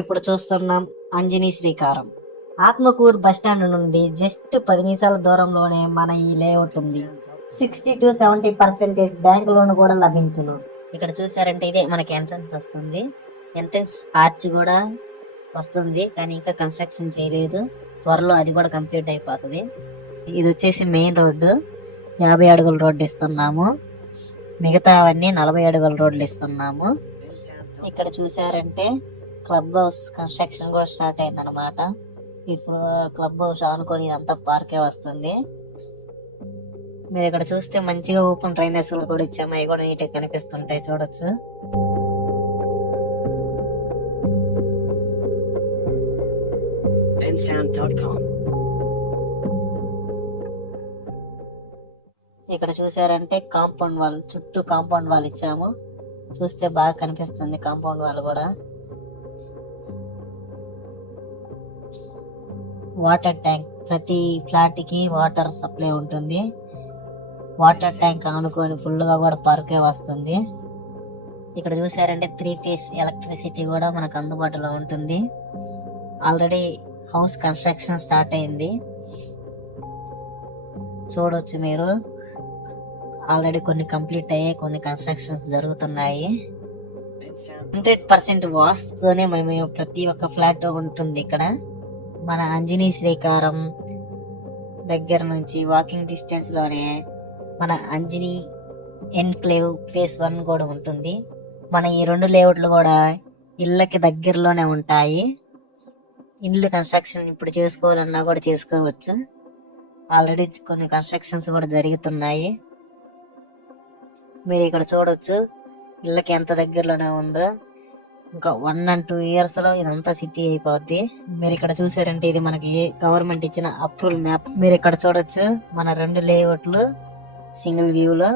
ఇప్పుడు చూస్తున్నాం అంజనీ శ్రీకారం. ఆత్మకూరు బస్టాండ్ నుండి జస్ట్ 10 నిమిషాల దూరంలోనే మన ఈ లేఅవుట్ ఉంది. 60-70% బ్యాంక్ లోన్ కూడా లభించును. ఇక్కడ చూసారంటే ఇదే మనకి ఎంట్రన్స్ వస్తుంది. ఎంట్రన్స్ ఆర్చ్ కూడా వస్తుంది, కానీ ఇంకా కన్స్ట్రక్షన్ చేయలేదు. త్వరలో అది కూడా కంప్లీట్ అయిపోతుంది. ఇది వచ్చేసి మెయిన్ రోడ్డు. 50 అడుగుల రోడ్డు ఇస్తున్నాము. మిగతా అవన్నీ 40 అడుగుల రోడ్లు ఇస్తున్నాము. ఇక్కడ చూసారంటే క్లబ్ హౌస్ కన్స్ట్రక్షన్ కూడా స్టార్ట్ అయింది అనమాట. ఇప్పుడు క్లబ్ హౌస్ ఆనుకొని ఇదంతా పార్కే వస్తుంది. మీరు ఇక్కడ చూస్తే మంచిగా ఓపెన్ డ్రైనేజ్ కూడా ఇచ్చాము. అవి కూడా నీట్ గా కనిపిస్తుంటాయి, చూడొచ్చు. ఇక్కడ చూసారంటే కాంపౌండ్ వాల్, చుట్టూ కాంపౌండ్ వాల్ ఇచ్చాము. చూస్తే బాగా కనిపిస్తుంది కాంపౌండ్ వాల్ కూడా. వాటర్ ట్యాంక్, ప్రతి ఫ్లాట్ కి వాటర్ సప్లై ఉంటుంది. వాటర్ ట్యాంక్ ఆనుకొని ఫుల్ గా కూడా పార్కే వస్తుంది. ఇక్కడ చూసారంటే 3 ఫేజ్ ఎలక్ట్రిసిటీ కూడా మనకు అందుబాటులో ఉంటుంది. ఆల్రెడీ హౌస్ కన్స్ట్రక్షన్ స్టార్ట్ అయింది, చూడొచ్చు మీరు. ఆల్రెడీ కొన్ని కంప్లీట్ అయ్యాయి, కొన్ని కన్స్ట్రక్షన్స్ జరుగుతున్నాయి. 100% వాస్తుతోనే మేము ప్రతి ఒక్క ఫ్లాట్ ఉంటుంది ఇక్కడ. మన అంజనీ శ్రీకారం దగ్గర నుంచి వాకింగ్ డిస్టెన్స్ లోనే మన అంజనీ ఎన్క్లేవ్ ఫేస్ 1 కూడా ఉంటుంది. మన ఈ 2 లేఅవుట్లు కూడా ఇళ్ళకి దగ్గరలోనే ఉంటాయి. ఇల్లు కన్స్ట్రక్షన్ ఇప్పుడు చేసుకోవాలన్నా కూడా చేసుకోవచ్చు. ఆల్రెడీ కొన్ని కన్స్ట్రక్షన్స్ కూడా జరుగుతున్నాయి. మీరు ఇక్కడ చూడొచ్చు ఇళ్ళకి ఎంత దగ్గరలోనే ఉందో. ఇంకా 1 and 2 years లో ఇదంతా సిటీ అయిపోద్ది. మీరు ఇక్కడ చూసారంటే ఇది మనకి గవర్నమెంట్ ఇచ్చిన అప్రూవల్ మ్యాప్. మీరు ఇక్కడ చూడొచ్చు మన 2 లేఅవుట్లు సింగిల్ వ్యూ లో.